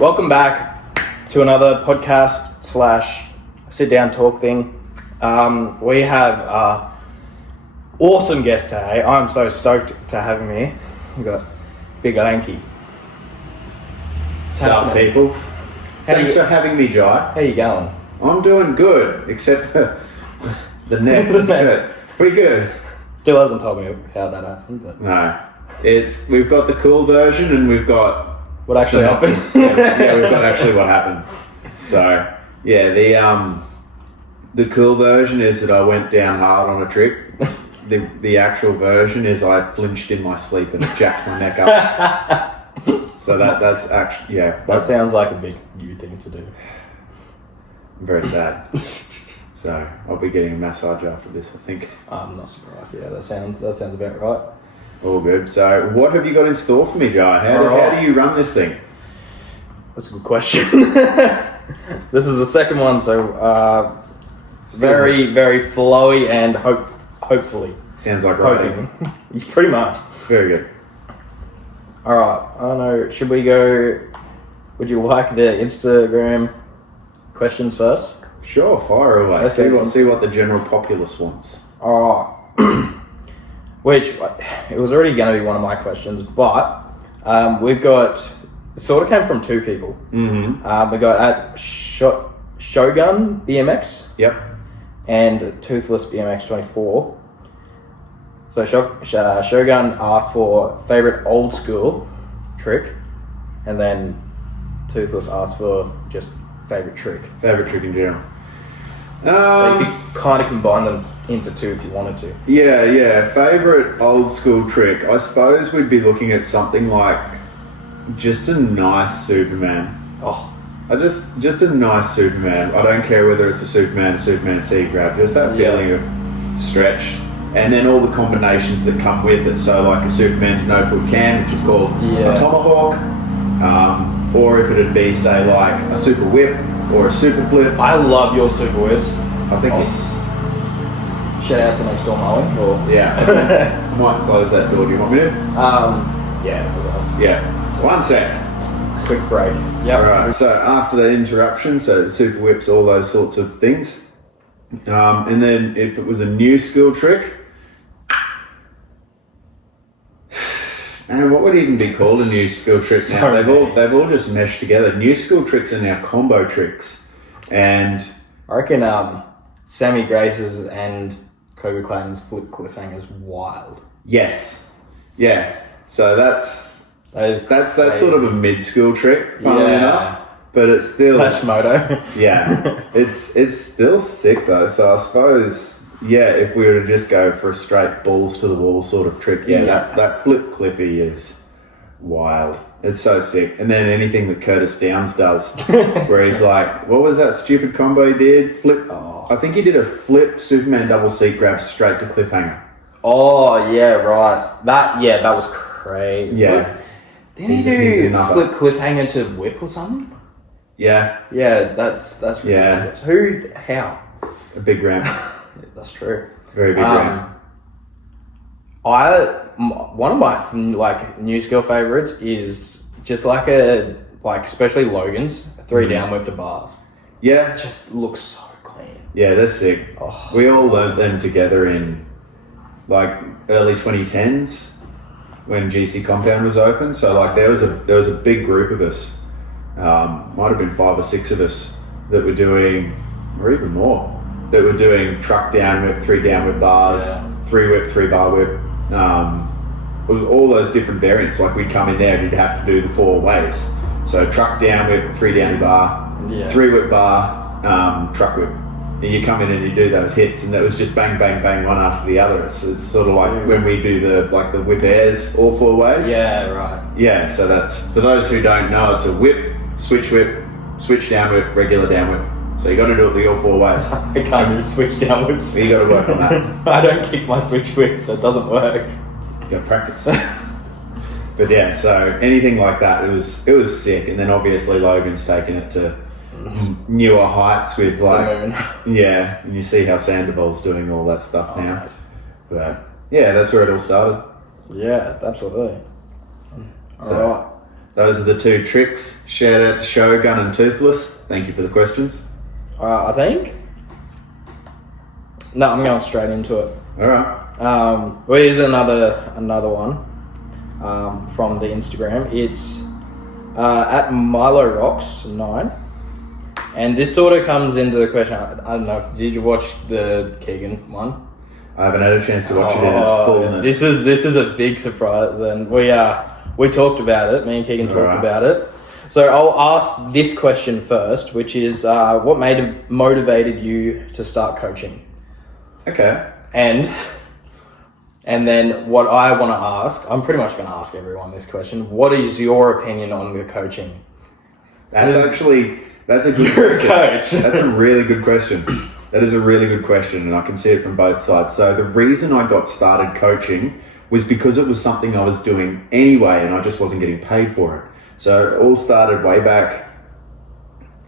Welcome back to another podcast / sit down talk thing. We have an awesome guest today. I'm so stoked to have him here. We've got Big Lanky. What's up, people? Thanks for having me, Jai. How you going? I'm doing good, except for the neck. Pretty good. Still hasn't told me how that happened, but No. We've got the cool version and we've got what actually happened? yeah, we've got actually what happened. So yeah, the cool version is that I went down hard on a trick. The actual version is I flinched in my sleep and jacked my neck up. So that's actually That sounds like a big you thing to do. I'm very sad. So I'll be getting a massage after this, I think. I'm not surprised. Yeah, that sounds about right. All good. So what have you got in store for me, Jai? How do you run this thing? That's a good question. This is the second one, so very, very flowy and hopefully. Sounds like writing. Pretty much. Very good. Alright, I don't know, should we go, would you like the Instagram questions first? Sure, fire away. Okay. See what the general populace wants. Which, it was already going to be one of my questions, but we've got, it sort of came from two people. Mm-hmm. We got at Shogun BMX. Yep. And Toothless BMX 24. So Shogun asked for favourite old school trick, and then Toothless asked for just favourite trick. Favourite trick in general. So you could kind of combine them into two if you wanted to. Yeah. Favourite old school trick. I suppose we'd be looking at something like just a nice Superman. Just a nice Superman. I don't care whether it's a Superman C grab. Just that feeling of stretch. And then all the combinations that come with it. So like a Superman no foot can, which is called a tomahawk. Or if it'd be, say, like a super whip or a super flip. I love your super whips. I think Shout out to next door mowing. I might close that door. Do you want me to? Yeah. So 1 sec. Quick break. Yep. Alright, so after that interruption, so the super whips, all those sorts of things. And then if it was a new skill trick, and what would even be called a new skill trick now? They've all just meshed together. New skill tricks are now combo tricks. And I reckon Sammy Grace's and Kobe Clayton's flip cliffhanger's wild. yes. Yeah. So that's sort of a mid-school trick, funnily enough. But it's still / moto. Yeah. It's still sick though. So I suppose if we were to just go for a straight balls to the wall sort of trick, that flip cliffy is wild. It's so sick. And then anything that Curtis Downs does, where he's like, what was that stupid combo he did? Flip. Oh. I think he did a flip Superman double seat grab straight to cliffhanger. Oh yeah, right. That was crazy. Yeah. Didn't he do flip cliffhanger to whip or something? Yeah. Yeah, that's ridiculous. Yeah. Who? How? A big ramp. That's true. Very big ramp. One of my new skill favorites is just especially Logan's 3 down whip to bars. Yeah. It just looks so clean. Yeah, that's sick. Oh. We all learned them together in like early 2010s when GC Compound was open. So like there was a big group of us. Might have been 5 or 6 of us that were doing, or even more, that were doing truck down whip, 3 down whip bars, 3 whip, 3 bar whip. All those different variants. Like we'd come in there and you'd have to do the 4 ways. So truck down whip, 3 down bar, 3 whip bar, truck whip. And you come in and you do those hits, and that was just bang, bang, bang, one after the other. It's sort of like when we do the whip airs, all 4 ways. Yeah, right. Yeah, so that's, for those who don't know, it's a whip, switch down whip, regular down whip. So you got to do it the all 4 ways. I can't do switch down whips. You got to work on that. I don't kick my switch whip, so it doesn't work. You got to practice. But yeah, so anything like that, it was sick. And then obviously Logan's taken it to newer heights with and you see how Sandoval's doing all that stuff now. Right. But yeah, that's where it all started. Yeah, absolutely. Alright. those are the two tricks. Shout out to Shogun and Toothless. Thank you for the questions. I think. No, I'm going straight into it. All right. Well, here's another one from the Instagram. It's at Milo Rocks 9, and this sort of comes into the question. I don't know. Did you watch the Keegan one? I haven't had a chance to watch it in its fullness. This is a big surprise, and we talked about it. Me and Keegan talked about it. So I'll ask this question first, which is what motivated you to start coaching? Okay. And then what I want to ask, I'm pretty much going to ask everyone this question. What is your opinion on the coaching? That's a good You're question. a coach. That's a really good question. That is a really good question, and I can see it from both sides. So the reason I got started coaching was because it was something I was doing anyway, and I just wasn't getting paid for it. So it all started way back.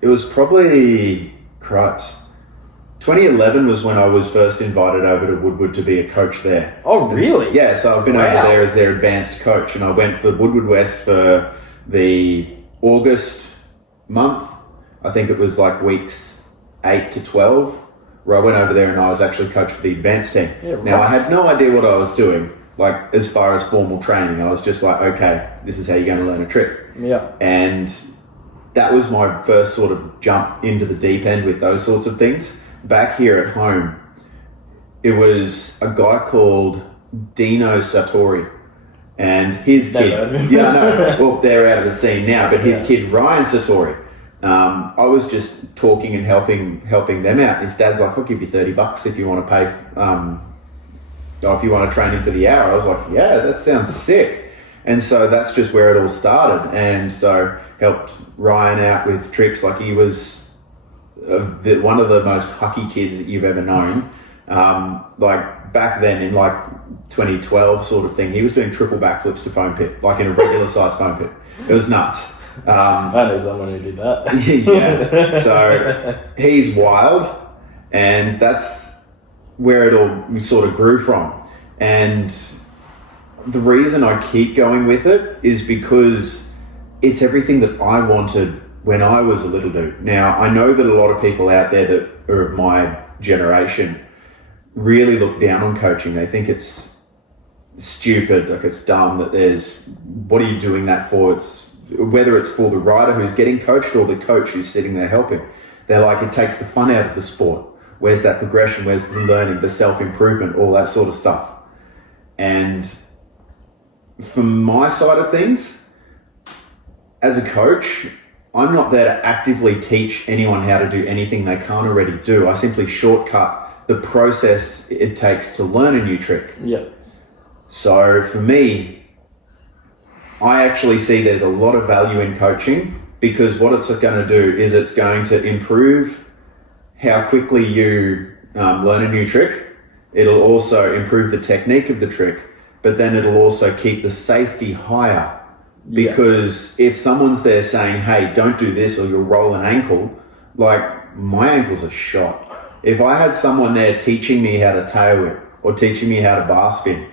It was probably, 2011 was when I was first invited over to Woodward to be a coach there. Oh, really? Yeah, so I've been over there as their advanced coach, and I went for Woodward West for the August month. I think it was like weeks 8 to 12, where I went over there and I was actually coach for the advanced team. Yeah, right. Now, I had no idea what I was doing, like as far as formal training. I was just like, okay, this is how you're going to learn a trick. Yeah. And that was my first sort of jump into the deep end with those sorts of things. Back here at home, it was a guy called Dino Sartori, and his kid. Yeah, no. Well, they're out of the scene now, but his kid Ryan Sartori. I was just talking and helping them out. His dad's like, "I'll give you $30 if you want to pay, or if you want to train him for the hour." I was like, "Yeah, that sounds sick." And so that's just where it all started. And so helped Ryan out with tricks. Like he was one of the most hucky kids that you've ever known. Like back then in like 2012 sort of thing, he was doing triple backflips to foam pit, like in a regular size foam pit. It was nuts. I know someone who did that. Yeah. So he's wild, and that's where it all sort of grew from. And the reason I keep going with it is because it's everything that I wanted when I was a little dude. Now, I know that a lot of people out there that are of my generation really look down on coaching. They think it's stupid, like it's dumb, that there's, what are you doing that for? It's whether it's for the rider who's getting coached or the coach who's sitting there helping. They're like, it takes the fun out of the sport. Where's that progression? Where's the learning, the self-improvement, all that sort of stuff? And from my side of things, as a coach, I'm not there to actively teach anyone how to do anything they can't already do. I simply shortcut the process it takes to learn a new trick. Yeah. So for me, I actually see there's a lot of value in coaching, because what it's going to do is it's going to improve how quickly you learn a new trick. It'll also improve the technique of the trick, but then it'll also keep the safety higher. Because if someone's there saying, hey, don't do this or you'll roll an ankle, like my ankles are shot. If I had someone there teaching me how to tail whip or teaching me how to bar spin,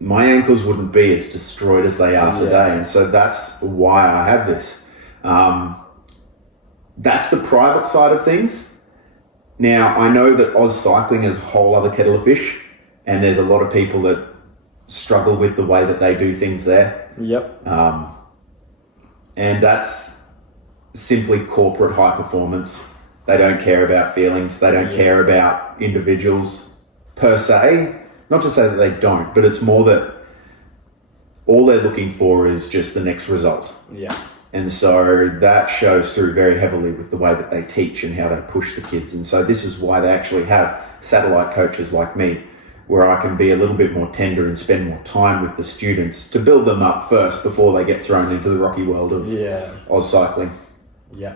my ankles wouldn't be as destroyed as they are today. And so that's why I have this. That's the private side of things. Now, I know that Oz Cycling is a whole other kettle of fish, and there's a lot of people that struggle with the way that they do things there. Yep. And that's simply corporate high performance. They don't care about feelings. They don't care about individuals per se. Not to say that they don't, but it's more that all they're looking for is just the next result. Yeah. And so that shows through very heavily with the way that they teach and how they push the kids. And so this is why they actually have satellite coaches like me, where I can be a little bit more tender and spend more time with the students to build them up first before they get thrown into the rocky world of Oz Cycling. Yeah.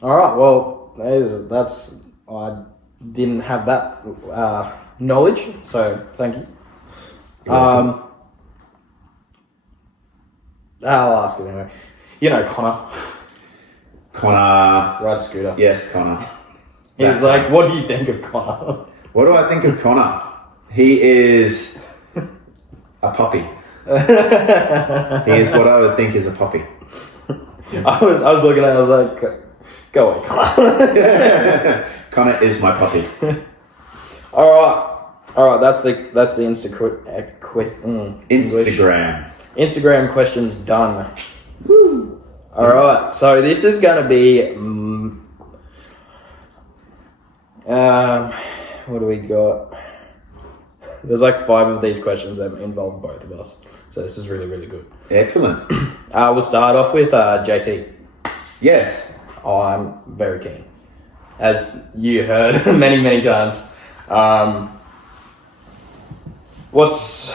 All right. Well, I didn't have that knowledge, so thank you. I'll ask you anyway. You know Connor. Connor. Rides a scooter. Yes, Connor. He's like, what do you think of Connor? What do I think of Connor? He is a puppy. He is what I would think is a puppy. I was looking at it, I was like, go away, Connor. Connor is my puppy. Alright, that's the Instagram. Instagram questions done. Woo. Alright, so this is going to be... what do we got? There's like 5 of these questions that involve both of us. So this is really, really good. Excellent. We'll start off with JC. Yes. I'm very keen. As you heard many, many times. What's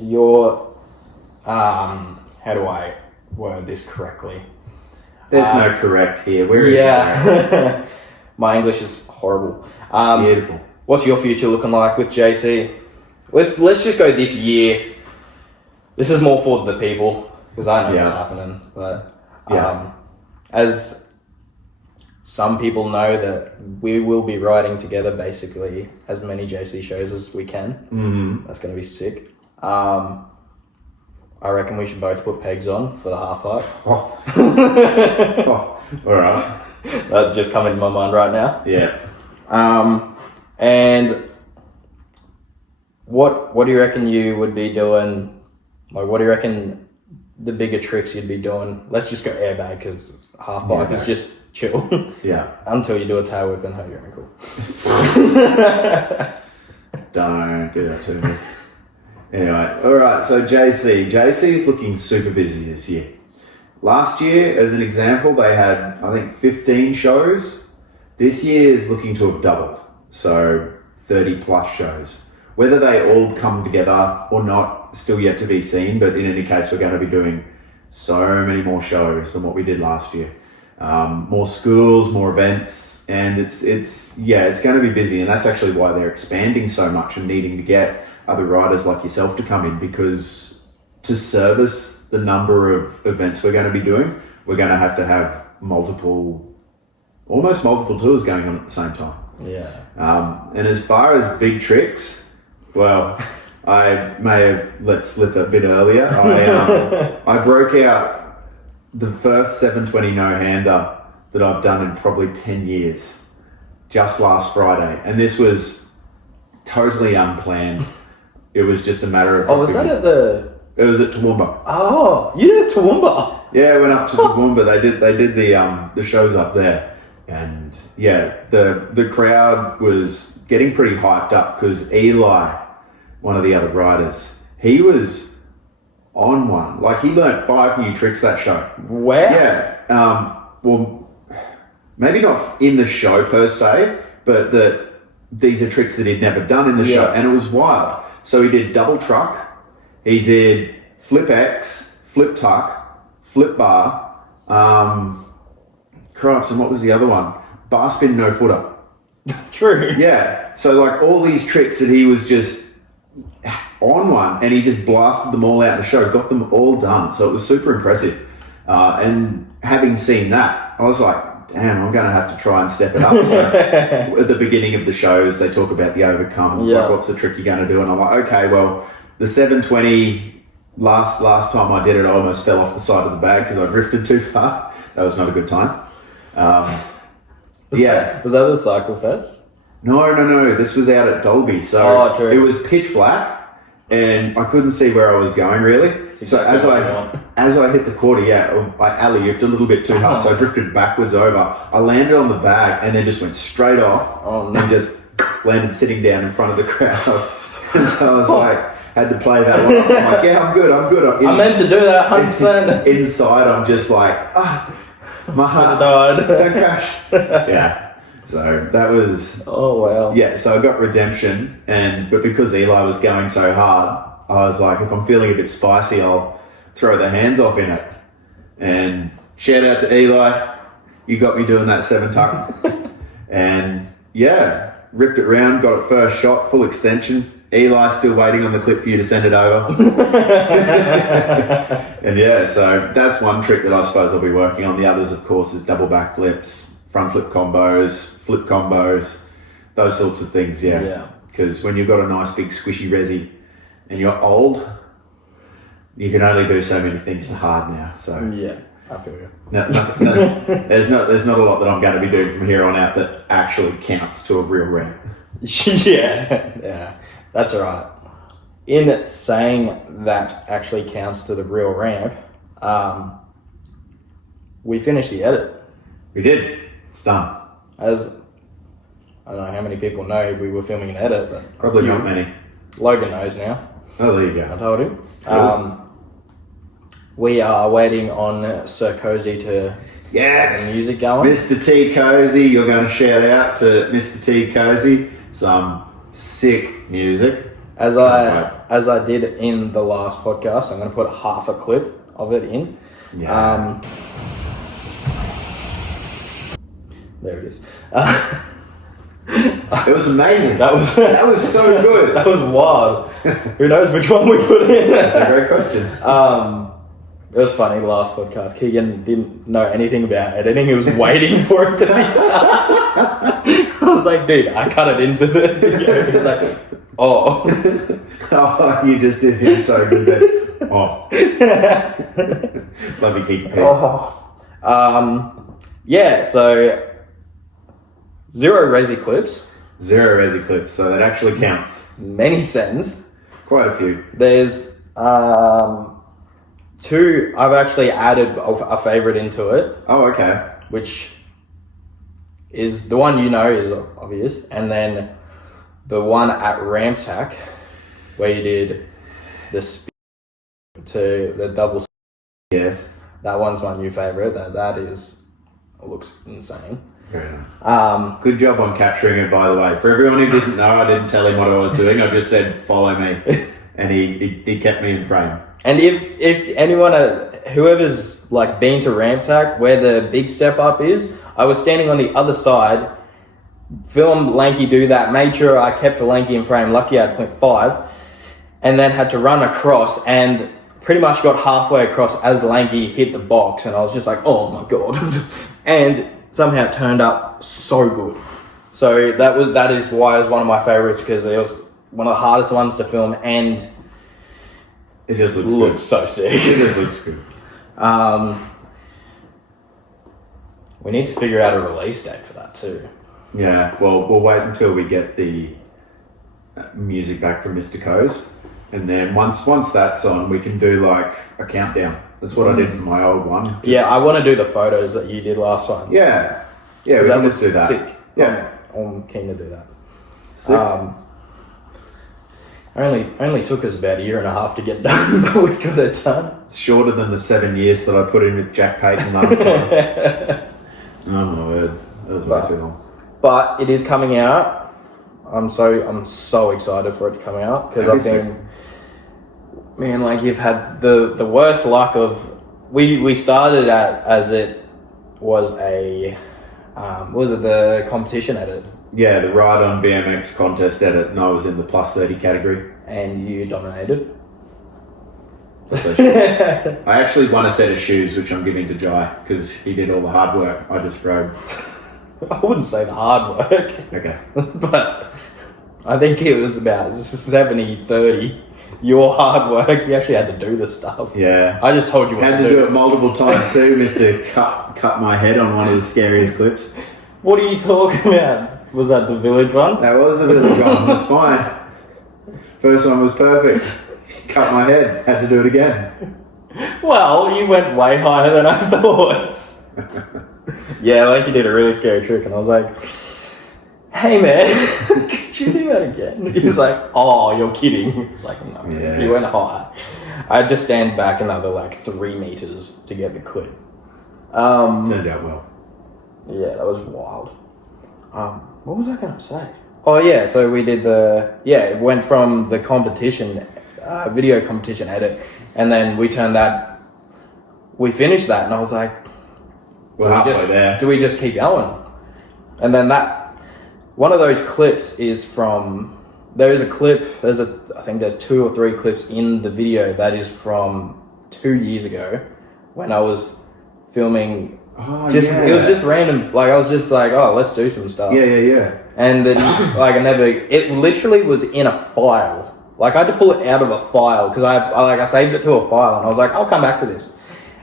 your... how do I word this correctly? There's no correct here. We're yeah. My English is horrible. Beautiful. What's your future looking like with JC? Let's just go this year. This is more for the people because I know what's happening. But as some people know that we will be riding together basically as many JC shows as we can. Mm-hmm. That's going to be sick. I reckon we should both put pegs on for the half pipe. All right. That just come into my mind right now. Yeah. And what do you reckon you would be doing? Like, what do you reckon the bigger tricks you'd be doing? Let's just go airbag because half pipe is just chill. Yeah. Until you do a tail whip and hurt your ankle. Don't do that to me. Anyway, all right. So JC is looking super busy this year. Last year, as an example, they had, I think, 15 shows. This year is looking to have doubled. So 30 plus shows. Whether they all come together or not, still yet to be seen. But in any case, we're going to be doing so many more shows than what we did last year. More schools, more events, and it's going to be busy. And that's actually why they're expanding so much and needing to get other riders like yourself to come in, because to service the number of events we're going to be doing, we're going to have almost multiple tours going on at the same time. Yeah. And as far as big tricks, well, I may have let slip a bit earlier. I broke out the first 720 no-hander that I've done in probably 10 years, just last Friday. And this was totally unplanned. It was just a matter of... Oh, was that at the... It was at Toowoomba. Oh, you did Toowoomba? Yeah, I went up to Toowoomba. They did the shows up there. And yeah, the crowd was getting pretty hyped up because Eli, one of the other riders, he was on one. Like, he learned 5 new tricks that show. Wow. Yeah. Well, maybe not in the show per se, but these are tricks that he'd never done in the show. And it was wild. So he did double truck. He did flip X, flip tuck, flip bar, crops, and what was the other one? Bar spin, no footer. True. Yeah. So like all these tricks that he was just on one, and he just blasted them all out in the show, got them all done. So it was super impressive. And having seen that, I was like, damn, I'm going to have to try and step it up. So at the beginning of the shows, they talk about the overcome. It's like, what's the trick you're going to do? And I'm like, okay, well, the 720, last time I did it, I almost fell off the side of the bag because I drifted too far. That was not a good time. Was that the Cycle Fest? No. This was out at Dolby. So true. It was pitch black and I couldn't see where I was going really. So as I hit the quarter, I alley-ooped a little bit too hard. So I drifted backwards over. I landed on the bag and then just went straight off and just landed sitting down in front of the crowd. And so I was like, had to play that one. I'm like, yeah, I'm good. I meant to do that 100%. Inside, I'm just like, my heart died. Don't crash. Yeah. So that was... Oh, wow. Yeah, so I got redemption, but because Eli was going so hard, I was like, if I'm feeling a bit spicy, I'll throw the hands off in it. And shout out to Eli. You got me doing that 7 tuck. And yeah, ripped it round, got it first shot, full extension. Eli still waiting on the clip for you to send it over. And yeah, so that's one trick that I suppose I'll be working on. The others, of course, is double back flips, front flip combos, those sorts of things, yeah. Because when you've got a nice big squishy resi and you're old, you can only do so many things to hard now. So Yeah, I feel you. no, there's not a lot that I'm going to be doing from here on out that actually counts to a real ramp. Yeah, that's all right. In saying that actually counts to the real ramp, we finished the edit. We did. It's done. As I don't know how many people know we were filming an edit, but Probably not many. Logan knows now. Oh, there you I go. told him. Cool. We are waiting on Sir Cozy to get Yes. the music going. Mr. T Cozy, you're going to shout out to Mr. T Cozy. Some sick music. As I did in the last podcast, I'm going to put half a clip of it in. Yeah. There it is. It was amazing. That was That was so good. that was wild. Who knows which one we put in? That's a great question. It was funny, the last podcast. Keegan didn't know anything about editing. He was waiting for it to be done. I was like, dude, I cut it into the video. He was like, oh. Oh, you just did him so good there. Oh. Love you, keep your Oh. Yeah, so 0 Resi clips, 0 Resi clips, so that actually counts. many sends. Quite a few. There's 2, I've actually added a favorite into it, Oh, okay. which is the one you know is obvious, and then the one at Ramtack where you did the spin to the double. Yes. That one's my new favorite. That looks insane. Very nice. Good job on capturing it, by the way. For everyone who didn't know, I didn't tell him what I was doing. I just said, follow me. And he kept me in frame. And if anyone, whoever's like been to Ramtack, where the big step up is, I was standing on the other side, filmed Lanky do that, made sure I kept Lanky in frame, lucky I had 0.5, and then had to run across and pretty much got halfway across as Lanky hit the box, and I was just like, oh my god. And somehow it turned up so good. So that is why it was one of my favorites, because it was one of the hardest ones to film, and It just looks looks good. so sick. It just looks good. We need to figure out a release date for that too. Yeah, well, we'll wait until we get the music back from Mr. Coase. And then once that's on, we can do like a countdown. That's what I did for my old one. Yeah, I want to do the photos that you did last time. Yeah. Yeah, 'Cause we that can was just do that. sick. Yeah. I'm keen to do that. Sick. Only took us about a year and a half to get done, but we got it done. It's shorter than the 7 years that I put in with Jack Payton last time. Oh my word. That was way too long. But it is coming out. I'm so excited for it to come out, because I've been, man, like you've had the worst luck of, we started as it was a what was it, the competition edit, Yeah, the ride on BMX contest edit, and I was in the plus 30 category. and you dominated. So I actually won a set of shoes, which I'm giving to Jai, because he did all the hard work. I just rode. I wouldn't say the hard work, Okay. but I think it was about 70-30. Your hard work, you actually had to do the stuff. Yeah. I just told you what Had to do it multiple times too, Mr. Cut my head on one of the scariest clips. What are you talking about? Was that the village one? That was the village one. That's fine. First one was perfect. Cut my head. Had to do it again. Well, you went way higher than I thought. Yeah, like you did a really scary trick, and I was like, hey man, could you do that again? He's like, oh, you're kidding. He's like, no, Yeah. you went higher. I had to stand back another like 3 meters to get the clip. Turned out well. Yeah, that was wild. What was I going to say? Oh yeah, so we did it went from the competition, video competition edit, and then we finished that, and I was like, We're halfway there. do we just keep going? And then one of those clips is from, I think there's 2 or 3 clips in the video that is from 2 years ago when I was filming. Oh, It was just random, like I was just like, oh, let's do some stuff. Yeah. And then, like, it literally was in a file Like I had to pull it out of a file because I saved it to a file and I was like, I'll come back to this.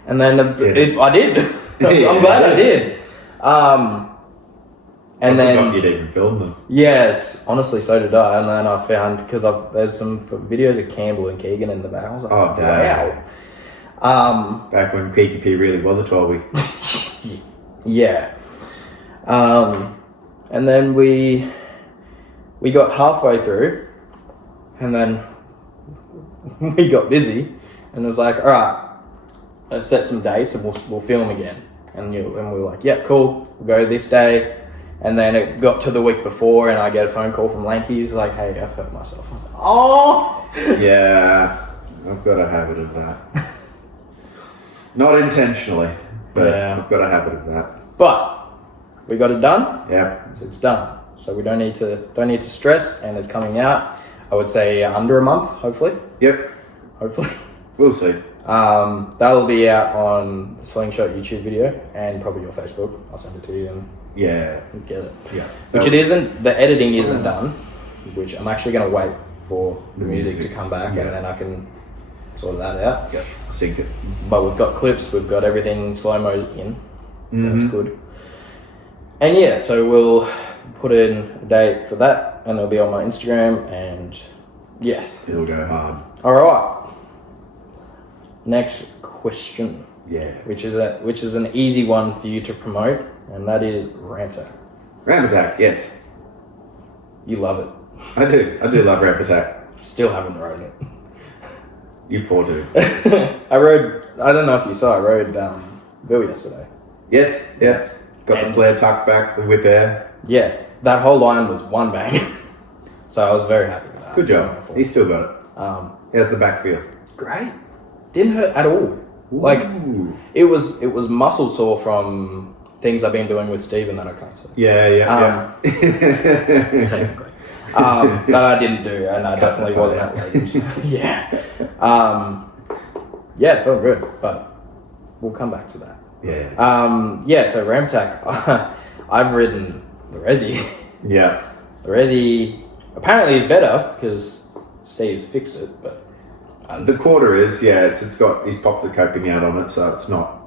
And then I did. I'm glad I did. And I then forgot you'd even filmed them. yes, honestly, so did I. And then I found because there's some videos of Campbell and Keegan in the back. I was like, Oh, damn. wow. Back when PQP really was a 12-week. Yeah. And then we got halfway through, and then we got busy, and it was like, all right, let's set some dates and we'll film again. And we were like, yeah, cool, we'll go this day. And then it got to the week before, and I get a phone call from Lanky. He's like, hey, I've hurt myself. I was like, oh! Yeah, I've got a habit of that. Not intentionally, but Yeah. I've got a habit of that. But we got it done. Yeah. So it's done. So we don't need to stress, and it's coming out. I would say under a month, hopefully. Yep. Hopefully. We'll see. That'll be out on the Slingshot YouTube video and probably your Facebook. I'll send it to you and Yeah. get it. Yeah. Which it isn't. The editing isn't done. Which I'm actually going to wait for the music to come back, Yeah. and then I can sort that out. Yep. Sync it. But we've got clips. We've got everything slow mo's in. Mm-hmm. That's good. And yeah, so we'll put in a date for that, and it'll be on my Instagram. And yes, It'll go hard. all right. Next question, Yeah. which is an easy one for you to promote, and that is Ramp Attack. Ramp Attack, yes. You love it. I do love Ramp Attack. Still haven't rode it. You poor dude. I don't know if you saw, I rode Bill yesterday. Yes, yes. Got the And- flare tucked back, the whip air. Yeah, that whole line was one bang. So I was very happy with that. Good job. He's still got it. How's the back feel? Great. Didn't hurt at all. Like Ooh. it was muscle sore from things I've been doing with Steven that I can't say. Yeah. Technically. That I didn't do, and I definitely wasn't at Lakers. Yeah. Yeah, it felt good, but we'll come back to that. Yeah. So Ramp Attack, I've ridden the Resi. Yeah. The Resi apparently is better because Steve's fixed it, but The quarter is, it's got, he's popped the coping out on it, so it's not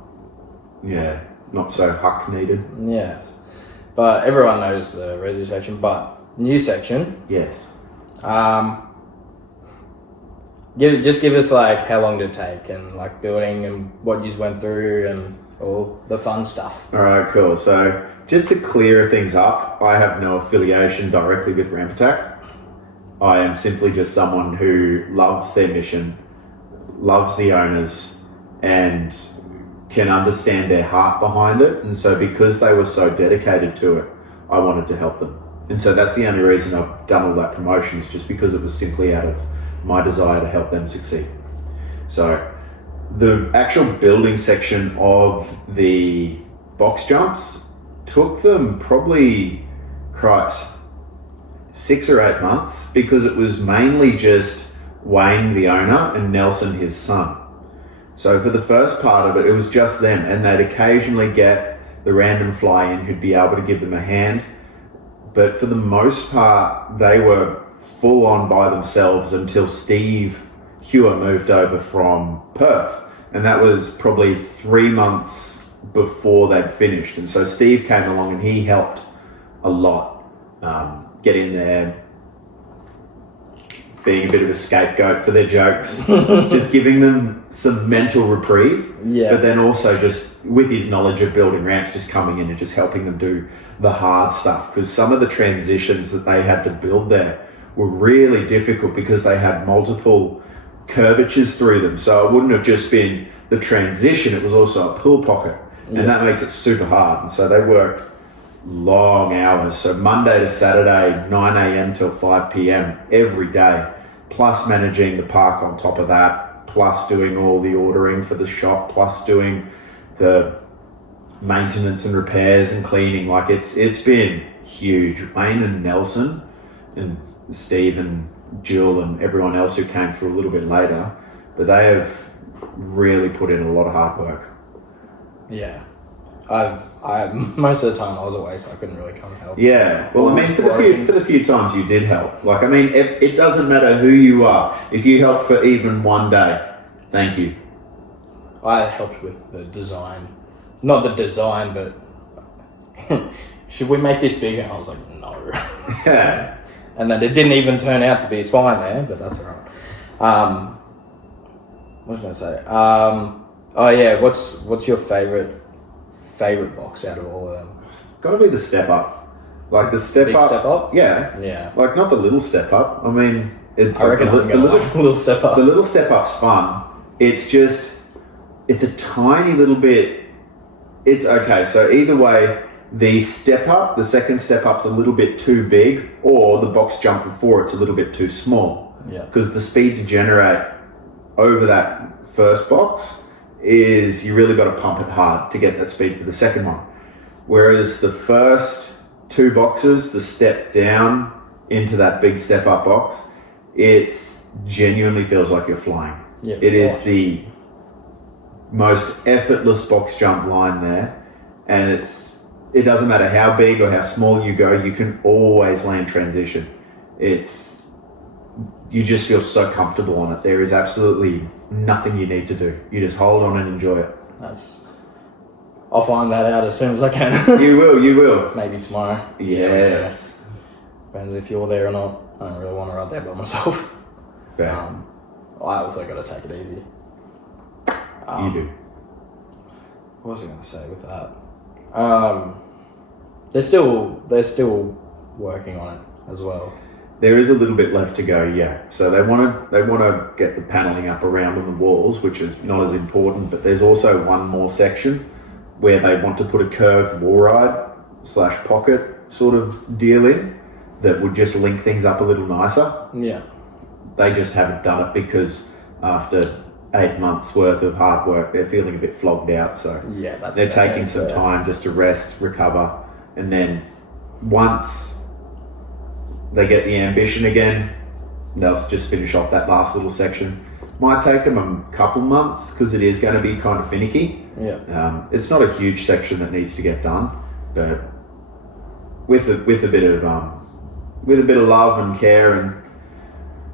so huck needed. yes. But everyone knows the Resi section, but new section. Yes. Give us like how long did it take and like building and what you went through and all the fun stuff. Alright, cool. So, just to clear things up, I have no affiliation directly with Ramp Attack. I am simply just someone who loves their mission, loves the owners, and can understand their heart behind it. And so because they were so dedicated to it, I wanted to help them. And so that's the only reason I've done all that promotion, is just because it was simply out of my desire to help them succeed. So the actual building section of the box jumps took them probably, 6 or 8 months, because it was mainly just Wayne, the owner, and Nelson, his son. So for the first part of it, it was just them, and they'd occasionally get the random fly in who'd be able to give them a hand. But for the most part, they were full on by themselves until Steve Hewer moved over from Perth. And that was probably 3 months before they'd finished. And so Steve came along and he helped a lot. Get in there, being a bit of a scapegoat for their jokes, just giving them some mental reprieve. Yeah. But then also just with his knowledge of building ramps, just coming in and just helping them do the hard stuff. Because some of the transitions that they had to build there were really difficult because they had multiple curvatures through them. So it wouldn't have just been the transition, it was also a pull pocket. And that makes it super hard. And so they worked long hours. So Monday to Saturday, 9 a.m. till 5 p.m. every day, plus managing the park on top of that, plus doing all the ordering for the shop, plus doing the maintenance and repairs and cleaning. Like it's been huge. Wayne and Nelson and Steve and Jill and everyone else who came through a little bit later, but they have really put in a lot of hard work. Yeah. I most of the time I was away, so I couldn't really come and help. Yeah. Well, I mean, for the few times you did help, like, I mean, it doesn't matter who you are. If you helped for even one day, thank you. I helped with the design, not the design, but should we make this bigger? And I was like, no. Yeah. And then it didn't even turn out to be fine there, but that's alright. What was I going to say? Oh yeah, what's your favorite box out of all of them? It's got to be the step up. Like the step Big up. step up? Yeah. Yeah. Like not the little step up. I mean, it's I reckon the little step up. The little step up's fun. It's just, it's a tiny little bit. It's okay. So either way, the step up, the second step up's a little bit too big, or the box jump before it's a little bit too small. Yeah. Because the speed to generate over that first box is, you really got to pump it hard to get that speed for the second one. Whereas the first two boxes, the step down into that big step up box, it's genuinely feels like you're flying. Yeah, it is the most effortless box jump line there, and it doesn't matter how big or how small you go, you can always land transition. You just feel so comfortable on it. There is absolutely nothing you need to do. You just hold on and enjoy it. I'll find that out as soon as I can. You will. Maybe tomorrow. Yes. Depends if you're there or not. I don't really want to ride there by myself. Fair. I also got to take it easy. You do. What was I going to say with that? They're still working on it as well. There is a little bit left to go, yeah. So they want to get the paneling up around on the walls, which is not as important. But there's also one more section where they want to put a curved wall ride / pocket sort of deal in that would just link things up a little nicer. Yeah. They just haven't done it because after 8 months worth of hard work, they're feeling a bit flogged out. So yeah, they're taking some time just to rest, recover, and then once they get the ambition again, they'll just finish off that last little section. Might take them a couple months because it is going to be kind of finicky. Yeah. It's not a huge section that needs to get done, but with a bit of love and care and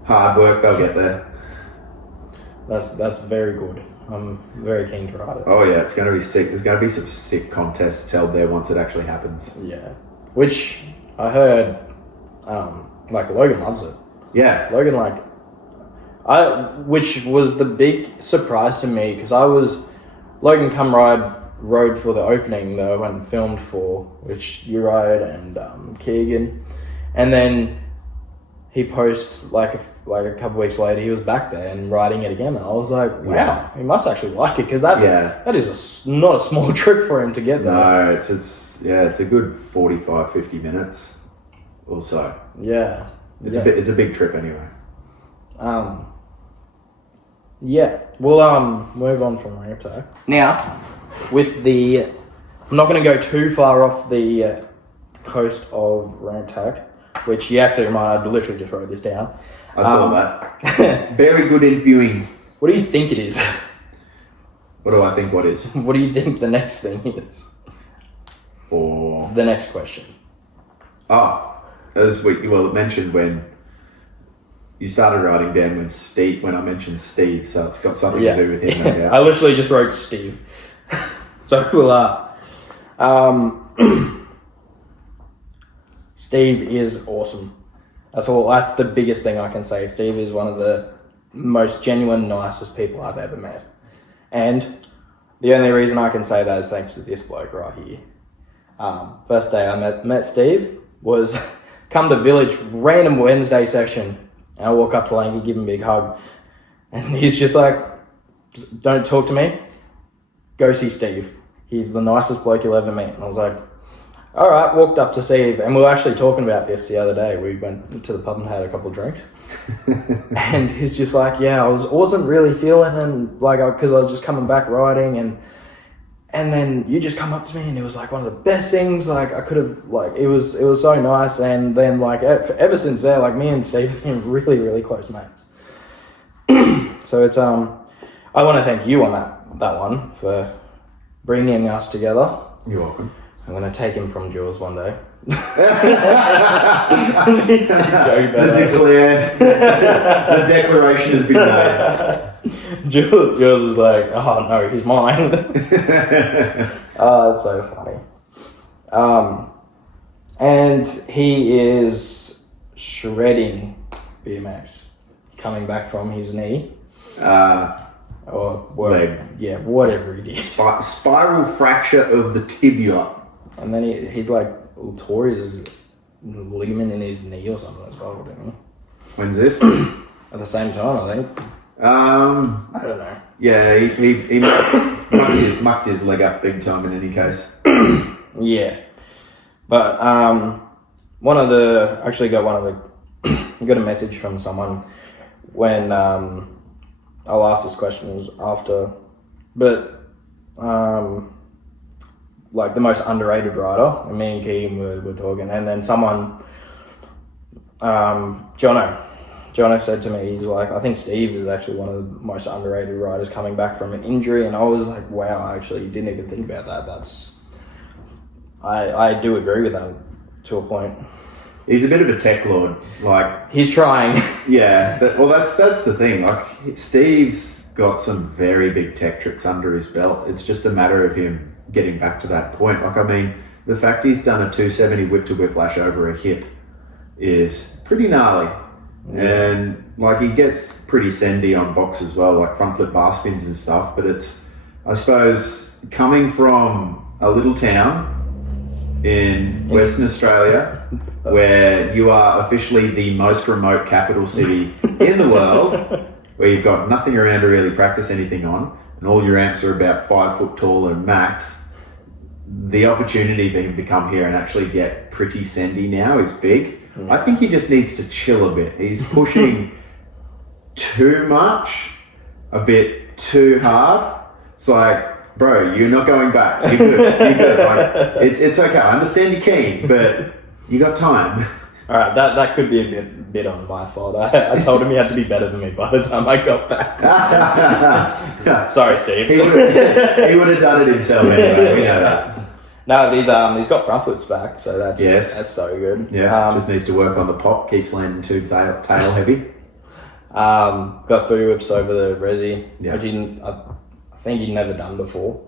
hard work, they'll get there. That's very good. I'm very keen to ride it. Oh yeah, it's going to be sick. There's going to be some sick contests held there once it actually happens. Yeah. Which I heard, like Logan loves it. Yeah. Logan, which was the big surprise to me because Logan rode for the opening that I went and filmed for, which you rode and Keegan, and then he posts like a couple weeks later he was back there and riding it again, and I was like, wow, yeah. He must actually like it because that is not a small trip for him to get there. No, it's a good 45-50 minutes or so. Yeah. It's a big trip anyway. Yeah, we'll move on from Ramp Attack. Now, I'm not going to go too far off the coast of Ramp Attack, which you actually reminded, I literally just wrote this down. I saw that. Very good interviewing. What do you think it is? What do I think what is? What do you think the next thing is? For the next question. As it mentioned when you started writing down when I mentioned Steve, so it's got something to do with him. No doubt. I literally just wrote Steve. So Steve is awesome. That's the biggest thing I can say. Steve is one of the most genuine, nicest people I've ever met. And the only reason I can say that is thanks to this bloke right here. First day I met Steve was come to Village, random Wednesday session. And I walk up to Lanky, give him a big hug. And he's just like, don't talk to me. Go see Steve. He's the nicest bloke you'll ever meet. And I was like, all right, walked up to Steve. And we were actually talking about this the other day. We went to the pub and had a couple of drinks. And he's just like, yeah, I wasn't really feeling and because I was just coming back riding and then you just come up to me and it was like one of the best things I could have it was so nice. And then ever since there, me and Steve have been really, really close mates. So it's I want to thank you on that one for bringing us together. You're welcome. I'm going to take him from Jules one day. The declaration has been made. Jules is like, oh no, he's mine. Oh, that's so funny. And he is shredding BMX, coming back from his knee. Leg. Yeah, whatever he did. Spiral fracture of the tibia. And then he like tore his ligament in his knee or something as well, didn't he? When's this? At the same time, I think. I don't know. Yeah, he mucked his leg up big time in any case. Yeah. But got a message from someone when I'll ask this question was after, but like the most underrated rider, and me and Keem were talking, and then someone, Jono said to me, he's like, I think Steve is actually one of the most underrated riders coming back from an injury, and I was like, wow, I actually didn't even think about that. I do agree with that to a point. He's a bit of a tech lord, like he's trying. Yeah, that's the thing. Like Steve's got some very big tech tricks under his belt. It's just a matter of him getting back to that point. Like, I mean, the fact he's done a 270 whip to whiplash over a hip is pretty gnarly. Yeah. And like he gets pretty sendy on box as well, like front flip bar spins and stuff. But it's, I suppose, coming from a little town in Western Australia, where you are officially the most remote capital city in the world, where you've got nothing around to really practice anything on, and all your amps are about 5 foot tall and max. The opportunity for him to come here and actually get pretty sendy now is big. I think he just needs to chill a bit. He's pushing too much, a bit too hard. It's like, bro, you're not going back. You're good. You're good. Like, it's okay. I understand you're keen, but you got time. All right, that could be a bit on my fault. I told him he had to be better than me by the time I got back. Sorry, Steve. He would have done it himself anyway. We know that. No, but he's got front flips back, so that's so good. Yeah, just needs to work on the pop. Keeps landing too tail heavy. Got 3 whips over the resi, yeah. which I think he'd never done before.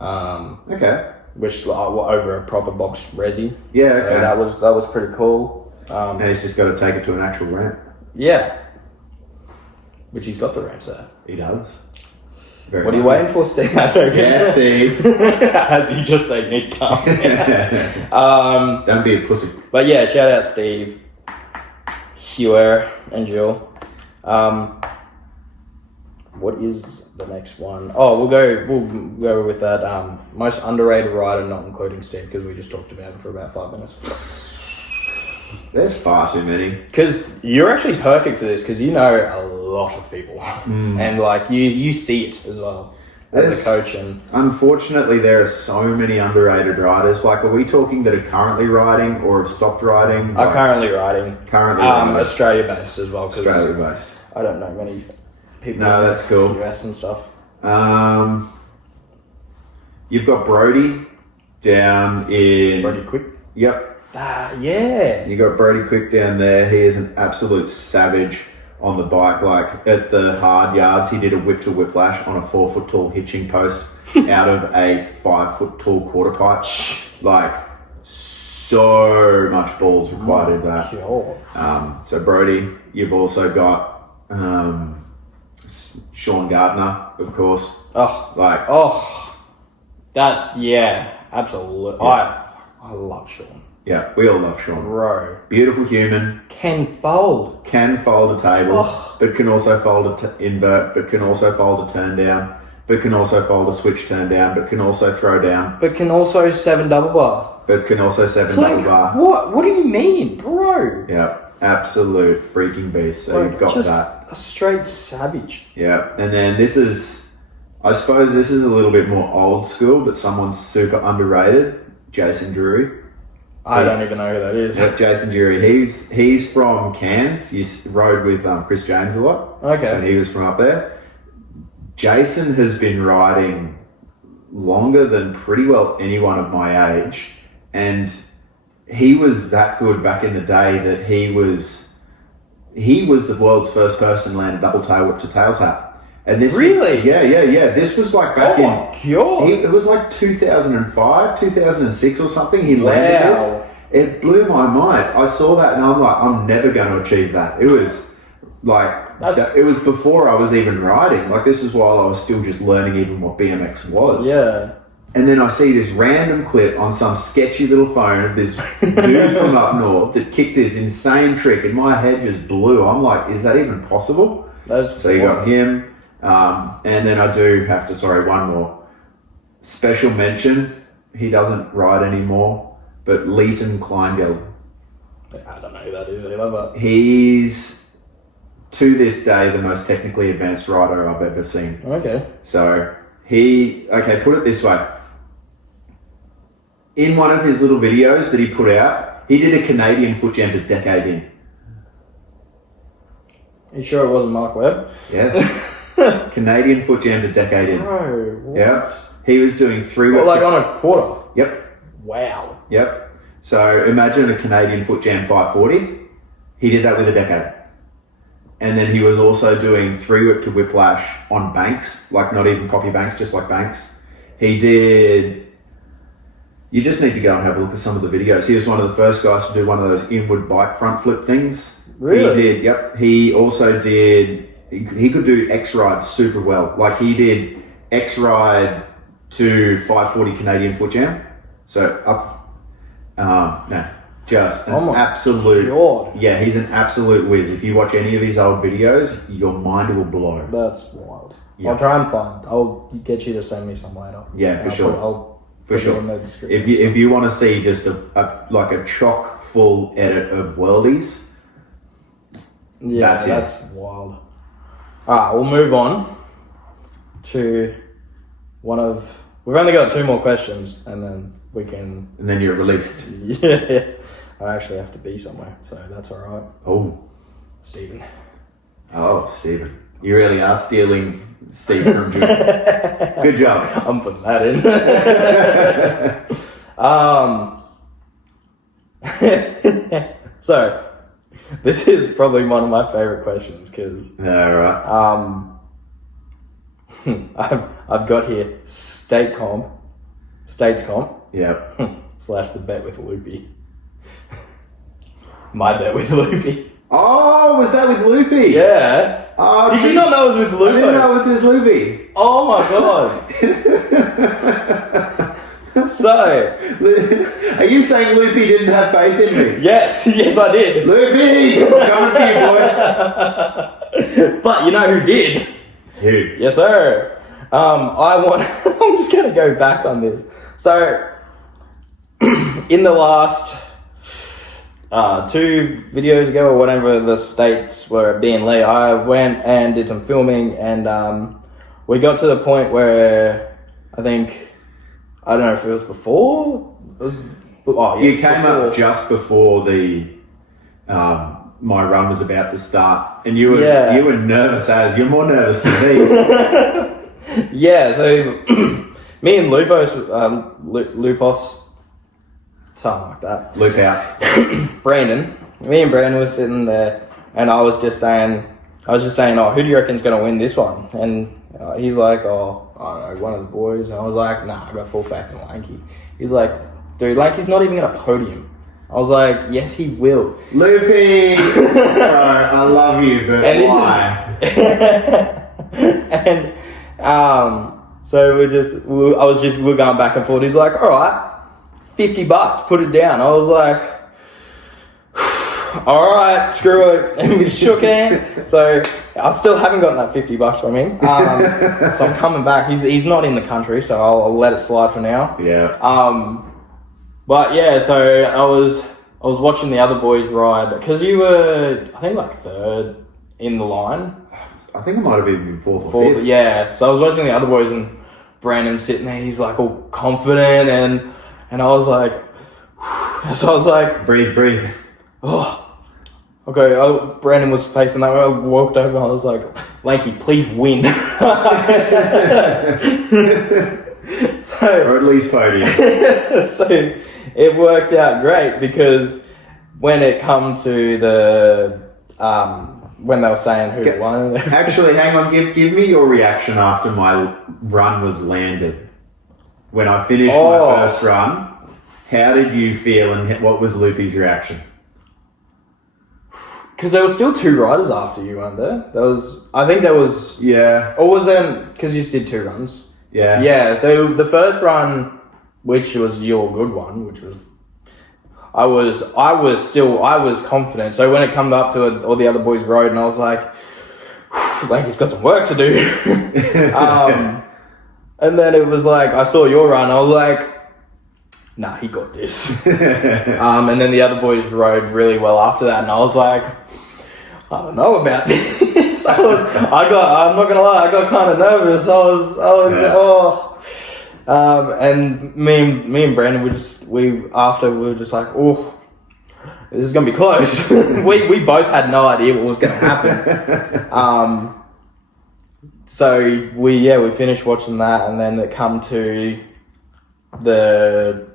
Okay. Which over a proper box resi. Yeah, okay. So that was pretty cool. Now he's just got to take it to an actual ramp. Yeah. Which he's got the ramps at. He does. What are you waiting for, Steve? Yeah, Steve. As you just say, need to come. Don't be a pussy. But yeah, shout out Steve, Hewer, and Jill. What is the next one? Oh, we'll go with that most underrated rider, not including Steve, because we just talked about him for about 5 minutes. There's far too many. Because you're actually perfect for this, because you know a lot of people, and like you see it as well as a coach. And unfortunately, there are so many underrated riders. Like, are we talking that are currently riding or have stopped riding? Are currently riding. Australia based as well. Australia based. I don't know many people. No, that's cool. US and stuff. You've got Brody down in Brody Quick. Yep. Yeah. You got Brody Quick down there. He is an absolute savage on the bike. Like, at the hard yards, he did a whip to whiplash on a 4 foot tall hitching post out of a 5 foot tall quarter pipe. Like, so much balls required of that. So Brody, you've also got Sean Gardner, of course. That's absolutely. Yeah. I love Sean. Yeah, we all love Sean. Bro. Beautiful human. Can fold. Can fold a table, but can also fold a invert, but can also fold a turn down, but can also fold a switch turn down, but can also throw down. But can also 7 double bar. But can also 7 double bar. What do you mean, bro? Yeah, absolute freaking beast. So you've got that. A straight savage. Yeah, and then I suppose this is a little bit more old school, but someone's super underrated. Jason Drury. I don't even know who that is. Yep, Jason Drury. He's from Cairns. He rode with Chris James a lot. Okay. And he was from up there. Jason has been riding longer than pretty well anyone of my age, and he was that good back in the day that he was the world's first person to land a double tail whip to tail tap. And this Really? Yeah. This was like back Oh my God. it was like 2005, 2006 or something. He landed this. It blew my mind. I saw that and I'm like, I'm never going to achieve that. It was like, it was before I was even riding. Like, this is while I was still just learning even what BMX was. Yeah. And then I see this random clip on some sketchy little phone of this dude from up north that kicked this insane trick, and my head just blew. I'm like, is that even possible? So you got him. And then I do have to, one more. Special mention, he doesn't ride anymore, but Leeson Kleingeld. I don't know who that is either, but... He's, to this day, the most technically advanced rider I've ever seen. Okay. So, put it this way. In one of his little videos that he put out, he did a Canadian foot jam to decade in. Are you sure it wasn't Mark Webb? Yes. Canadian foot jam to decade in. Bro, what? Yeah. He was doing 3 Well, like on a quarter? Yep. Wow. Yep. So imagine a Canadian foot jam 540. He did that with a decade. And then he was also doing 3 whip to whiplash on banks, like not even poppy banks, just like banks. He did... You just need to go and have a look at some of the videos. He was one of the first guys to do one of those inward bike front flip things. Really? He did, yep. He also did... He could do X-Ride super well. Like, he did X-Ride to 540 Canadian foot jam. So, up... just an absolute... God. Yeah, he's an absolute whiz. If you watch any of his old videos, your mind will blow. That's wild. Yeah. I'll try and find... I'll get you to send me some later. Yeah, for sure. I'll for put it sure. in the description. If you want to see just a chock full edit of worldies, yeah, that's wild. Alright, we'll move on to one of... We've only got 2 more questions, and then we can... and then you're released. Yeah. I actually have to be somewhere, so that's alright. Oh, Stephen. Oh, Stephen. You really are stealing Steve from June. Good job. I'm putting that in. So, this is probably one of my favourite questions because Alright. I've got here States Comp Yep. / the bet with Loopy. My bet with Loopy. Oh, was that with Loopy? Yeah. Oh, Did you not know it was with Loopy? I didn't know it was with Loopy. Oh my god. So, are you saying Loopy didn't have faith in me? yes I did. Loopy! I'm coming for you, boy. But you know who did? Who? Yes, sir. I'm just going to go back on this. So, in the last 2 videos ago or whatever, the states were being Lee, I went and did some filming, and we got to the point where I think, I don't know if it was before. You came up just before the my run was about to start, and you were nervous as you're more nervous than me. Yeah, so me and Lupos, something like that. Loop out. Me and Brandon was sitting there, and I was just saying, oh, who do you reckon's gonna win this one? And he's like, oh, I don't know, one of the boys. And I was like, nah, I got full faith in Lanky. He's like, dude, Lanky's not even gonna podium. I was like, yes, he will. Loopy! Bro, I love you, but And why? And so we're going back and forth. He's like, all right, $50, put it down. I was like, all right, screw it. And we shook hands. So I still haven't gotten that $50 from him. So I'm coming back. He's not in the country, so I'll let it slide for now. Yeah. But yeah, so I was watching the other boys ride because you were, I think, like 3rd in the line. I think I might have even been 4th or 5th. Yeah. So I was watching the other boys, and Brandon sitting there. He's like all confident, and I was like, so I was like, breathe. Oh, okay. Brandon was facing that way. I walked over. I was like, Lanky, please win. or at least podium. So it worked out great because when it come to the when they were saying who won, Actually, hang on. Give me your reaction after my run was landed. When I finished my first run, how did you feel and what was Loopy's reaction? Because there were still 2 riders after you, weren't there? I think there was... Yeah. Or was there... Because you did 2 runs. Yeah. Yeah, so the first run, which was your good one, which was... I was confident. So when it come up to it, all the other boys rode, and I was like, Lanky's got some work to do. And then it was like, I saw your run, I was like, nah, he got this. And then the other boys rode really well after that, and I was like, I don't know about this. I'm not gonna lie, I got kind of nervous. And me and Brandon were just like, oh, this is gonna be close. we both had no idea what was gonna happen. So we finished watching that, and then it come to the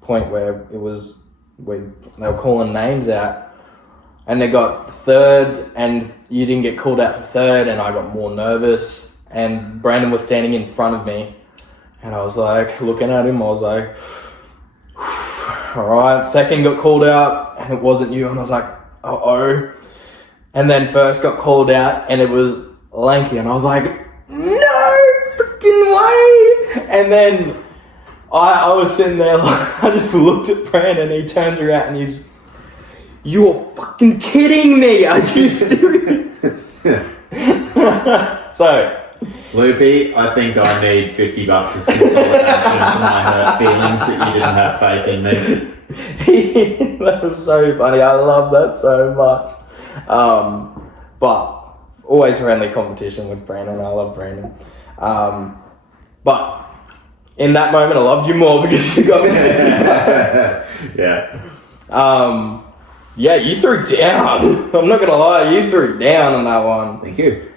point where they were calling names out, and they got third, and you didn't get called out for third, and I got more nervous, and Brandon was standing in front of me, and I was like looking at him, I was like, alright. Second got called out, and it wasn't you, and I was like, uh-oh. And then first got called out, and it was Lanky, and I was like, no freaking way. And then I was sitting there, like, I just looked at Brandon, and he turns around and he's, you're fucking kidding me, are you serious? So Loopy, I think I need $50 as consolidation for my hurt feelings that you didn't have faith in me. That was so funny, I love that so much. But always friendly competition with Brandon. I love Brandon. But in that moment, I loved you more because you got me. Yeah. Yeah, you threw down. I'm not gonna lie, you threw down on that one. Thank you.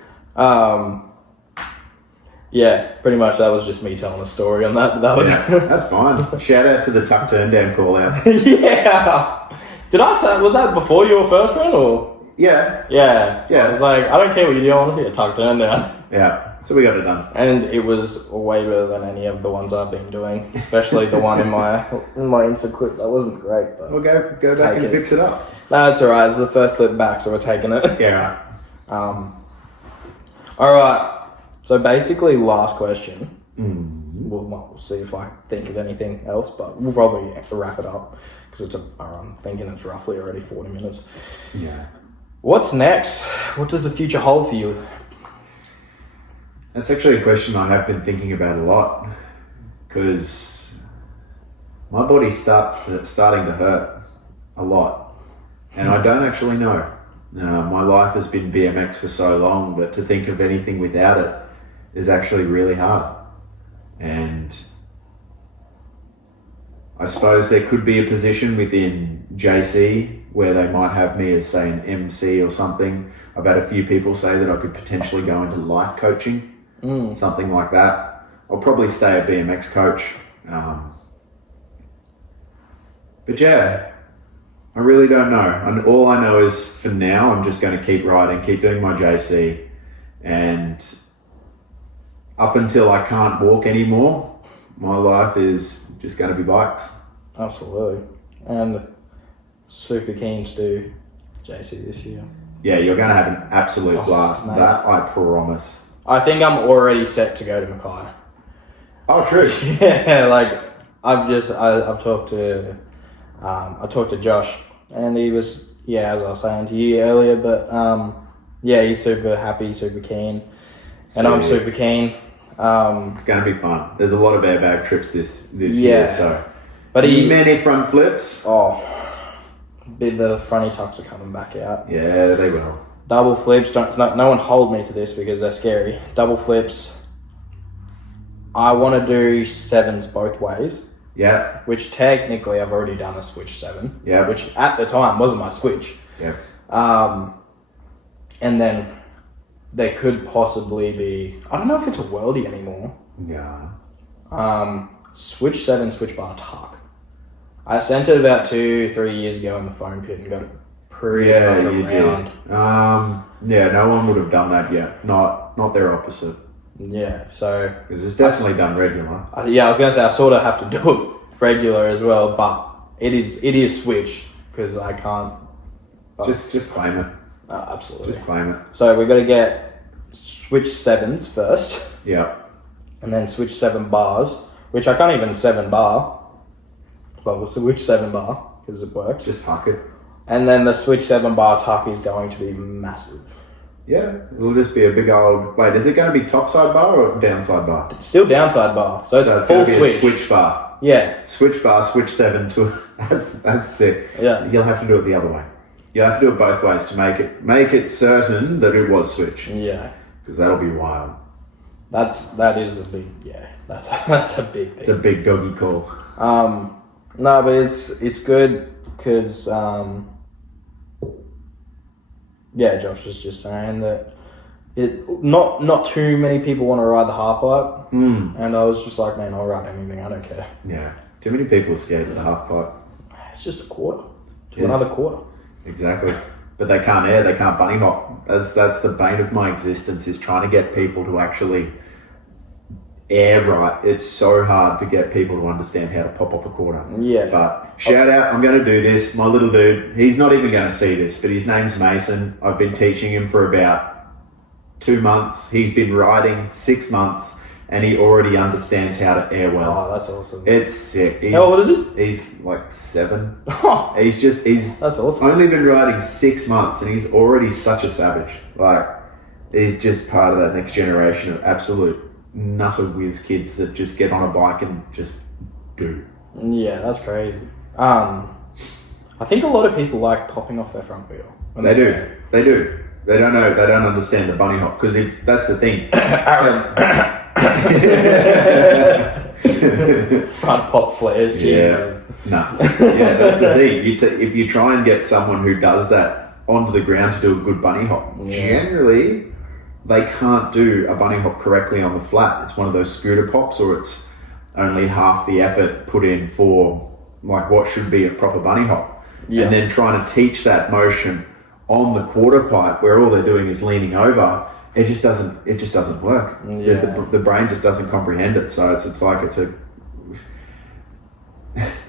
Yeah, pretty much that was just me telling a story on that. That was that's fine. Shout out to the tuck turn down call out. Yeah. Did I say, was that before your first run or? Yeah. Yeah. Yeah. I was like, I don't care what you do, I want to see a tuck turn down. Yeah. So we got it done. And it was way better than any of the ones I've been doing, especially the one in my Insta clip. That wasn't great, but we'll go back and fix it up. No, it's alright. It's the first clip back, so we're taking it. Yeah, right. Alright. So basically, last question. Mm-hmm. We'll see if I think of anything else, but we'll probably have to wrap it up because I'm thinking it's roughly already 40 minutes. Yeah. What's next? What does the future hold for you? That's actually a question I have been thinking about a lot because my body's starting to hurt a lot, and I don't actually know. My life has been BMX for so long, but to think of anything without it is actually really hard. And I suppose there could be a position within JC where they might have me as, say, an MC or something. I've had a few people say that I could potentially go into life coaching, something like that. I'll probably stay a BMX coach. But yeah, I really don't know. And all I know is for now, I'm just going to keep riding, keep doing my JC. And up until I can't walk anymore, my life is just going to be bikes. Absolutely. And super keen to do JC this year. Yeah, you're going to have an absolute blast. Mate. That I promise. I think I'm already set to go to Mackay. Oh, true. Yeah, like I've talked to I talked to Josh, and he was, as I was saying to you earlier, but he's super happy, super keen, and I'm super keen. It's going to be fun. There's a lot of airbag trips this year, so but many front flips. The fronty tucks are coming back out. Yeah, they will. Double flips. No one hold me to this because they're scary. Double flips. I want to do sevens both ways. Yeah. Which technically I've already done a switch 7. Yeah. Which at the time wasn't my switch. Yeah. And then there could possibly be, I don't know if it's a worldie anymore. Yeah. Switch 7 switch bar tuck. I sent it about 2-3 years ago in the foam pit and got it pretty much around. No one would have done that yet. Not their opposite. Yeah, so... Because it's definitely done regular. I was going to say, I sort of have to do it regular as well, but it is switch, because I can't... Just claim it. Absolutely. Just claim it. So we've got to get switch 7s first. Yeah. And then switch 7 bars, which I can't even 7 bar, but we'll switch 7 bar, because it works. Just tuck it. And then the switch 7 bar tuck is going to be massive. Yeah, it'll just be a big old... Wait, is it going to be topside bar or downside bar? It's still downside bar, so it's full going to be switch. a switch bar. Yeah. Switch bar, switch 7 to... That's sick. Yeah. You'll have to do it the other way. You'll have to do it both ways to make it certain that it was switch. Yeah. Because that'll be wild. That is a big... Yeah, that's a big thing. It's a big doggy call. No, but it's good, because... Yeah, Josh was just saying that not too many people want to ride the half pipe, and I was just like, man, I'll ride anything, I don't care. Yeah, too many people are scared of the half pipe. It's just a quarter, another quarter. Exactly, but they can't air, they can't bunny hop. That's the bane of my existence, is trying to get people to actually air right. It's so hard to get people to understand how to pop off a quarter. Yeah. But shout out, I'm going to do this. My little dude, he's not even going to see this, but his name's Mason. I've been teaching him for about 2 months. He's been riding 6 months, and he already understands how to air well. Oh, that's awesome. It's sick. How old is he? He's like 7. Oh, he's that's awesome. only been riding 6 months, and he's already such a savage. Like, he's just part of that next generation of absolute nutter whiz kids that just get on a bike and just do. Yeah, that's crazy. I think a lot of people like popping off their front wheel. They do. They don't know. They don't understand the bunny hop, because if that's the thing. Front pop flares. Yeah. No. Yeah, that's the thing. If you try and get someone who does that onto the ground to do a good bunny hop, generally they can't do a bunny hop correctly on the flat. It's one of those scooter pops, or it's only half the effort put in for like what should be a proper bunny hop. Yeah. And then trying to teach that motion on the quarter pipe, where all they're doing is leaning over, it just doesn't work. Yeah. The brain just doesn't comprehend it. So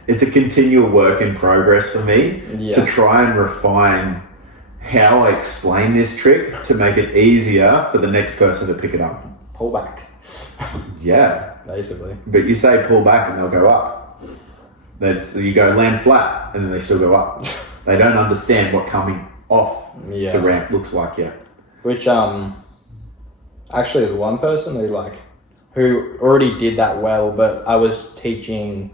it's a continual work in progress for me to try and refine how I explain this trick to make it easier for the next person to pick it up. Pull back. Yeah. Basically. But you say pull back and they'll go up. You go land flat and then they still go up. They don't understand what coming off the ramp looks like yet. Which, actually the one person who already did that well, but I was teaching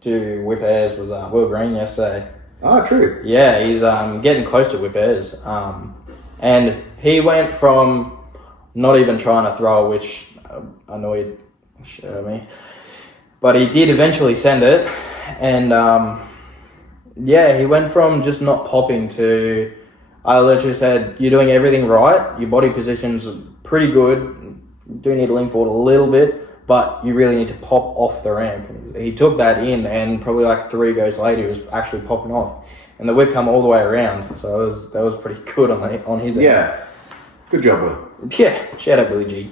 to whip airs was Will Green yesterday. Oh, true. Yeah, he's getting close to whip airs. And he went from not even trying to throw, which annoyed me. But he did eventually send it. And he went from just not popping to... I literally said, you're doing everything right. Your body position's pretty good. You do need to lean forward a little bit, but you really need to pop off the ramp. He took that in, and probably like 3 goes later, he was actually popping off. And the whip come all the way around. So that was pretty good on his end. Yeah. Good job, Will. Yeah. Shout out Willie G.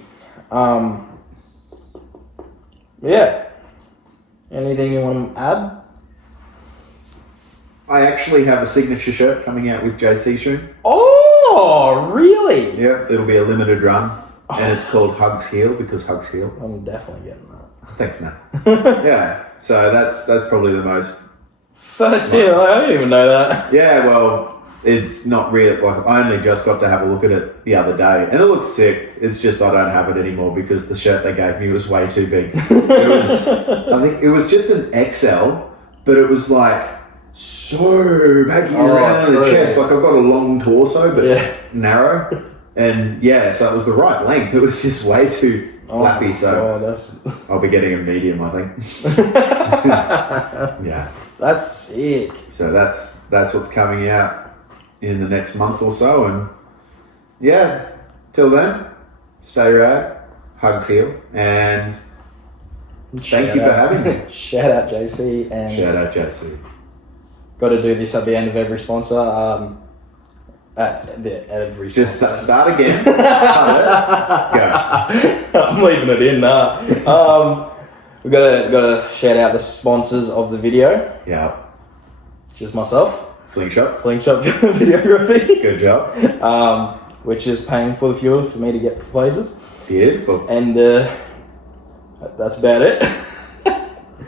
Yeah. Anything you want to add? I actually have a signature shirt coming out with JC soon. Oh, really? Yeah, it'll be a limited run. And it's called Hugs Heal, because Hugs Heal. I'm definitely getting that. Thanks, man. Yeah, so that's probably the most... First year, I don't even know that. Yeah, well, it's not real. Like, I only just got to have a look at it the other day, and it looks sick. It's just I don't have it anymore because the shirt they gave me was way too big. I think it was just an XL, but it was like so baggy around the chest. Like, I've got a long torso, but narrow. And so it was the right length. It was just way too flappy. I'll be getting a medium, I think. Yeah. That's sick. So that's what's coming out in the next month or so. And till then, stay rad, Hugs Heal, and Thank you for having me. Shout out JC and Shout out JC. got to do this at the end of every sponsor. Every Just sponsor. start again. Go. I'm leaving it in now. We've got to shout out the sponsors of the video. Yeah. Just myself, Slingshot. Videography, Good job. which is paying for the fuel for me to get to places. Beautiful. And that's about it.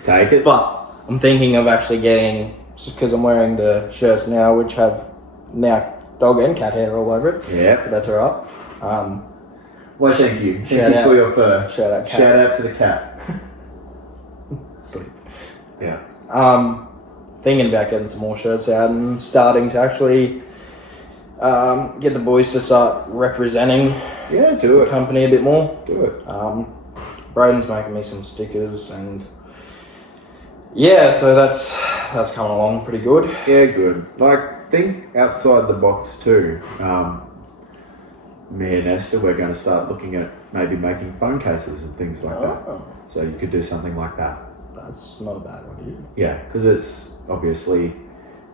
Take it. But I'm thinking of actually getting, just because I'm wearing the shirts now, which have now dog and cat hair all over it. Yeah. But that's alright. Well, thank you. Shout Thank you out- for your fur. shout out cat. Shout out to the cat. Sleep. Yeah. Thinking about getting some more shirts out and starting to actually get the boys to start representing Yeah, do the it. company a bit more. Do it. Braden's making me some stickers and yeah, so that's coming along pretty good. Yeah, good. Like, think outside the box too. Me and Esther, we're going to start looking at maybe making phone cases and things like that. Oh, So you could do something like that. that's not a bad idea. Yeah, because it's obviously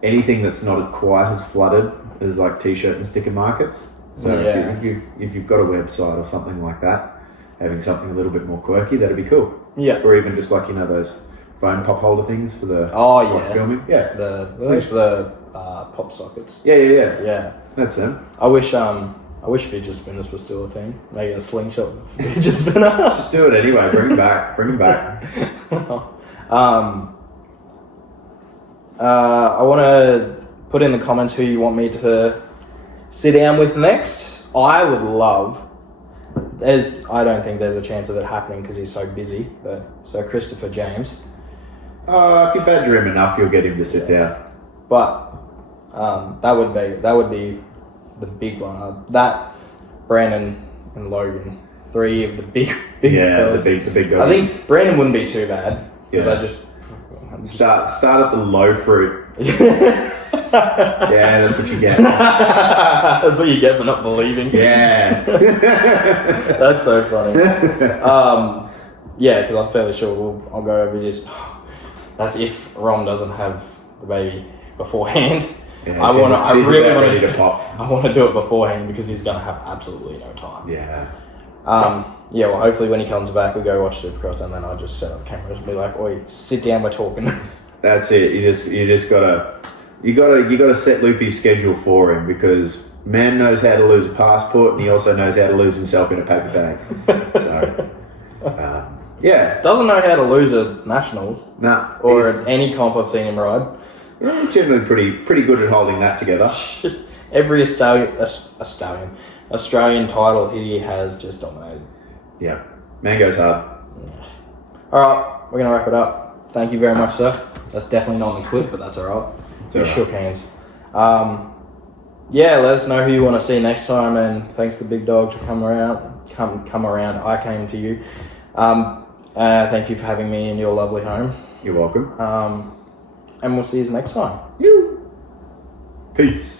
anything that's not quite as flooded as like t-shirt and sticker markets. So Yeah. if you've got a website or something like that, having something a little bit more quirky, that'd be cool. Yeah. Or even just like, you know, those phone pop holder things for the Oh like yeah. filming. Yeah. The pop sockets. Yeah. Yeah. That's them. I wish fidget spinners were still a thing. Making a slingshot fidget spinner. Just do it anyway. Bring them back. Bring them back. I want to put in the comments who you want me to sit down with next. I would love. I don't think there's a chance of it happening because he's so busy. So Christopher James, If you badger him enough, you'll get him to sit down. but that would be the big one. That Brandon and Logan, 3 of the big Yeah, fellas. the big I dogs. think Brandon wouldn't be too bad because Yeah. I just Start at the low fruit. Yeah, that's what you get. That's what you get for not believing. Yeah. That's so funny. Yeah, because I'm fairly sure I'll go over this. That's if Rom doesn't have the baby beforehand. Yeah, I really about want ready to to pop. I want to do it beforehand because he's going to have absolutely no time. Yeah. Yeah, well, hopefully when he comes back, we go watch Supercross, and then I just set up cameras and be like, "Oi, sit down, we're talking." That's it. You just gotta set Loopy's schedule for him because man knows how to lose a passport and he also knows how to lose himself in a paper bag. So, yeah. Doesn't know how to lose at nationals Nah. or he's- at any comp I've seen him ride. yeah, he's generally pretty good at holding that together. Every Australian title he has just dominated. Yeah. Man goes hard. Alright, we're going to wrap it up. Thank you very much, sir. That's definitely not in the clip, but that's alright. We alright. shook hands. Yeah, let us know who you want to see next time, and thanks to Big Dog to come around. I came to you. Thank you for having me in your lovely home. You're welcome. And we'll see you next time. Peace.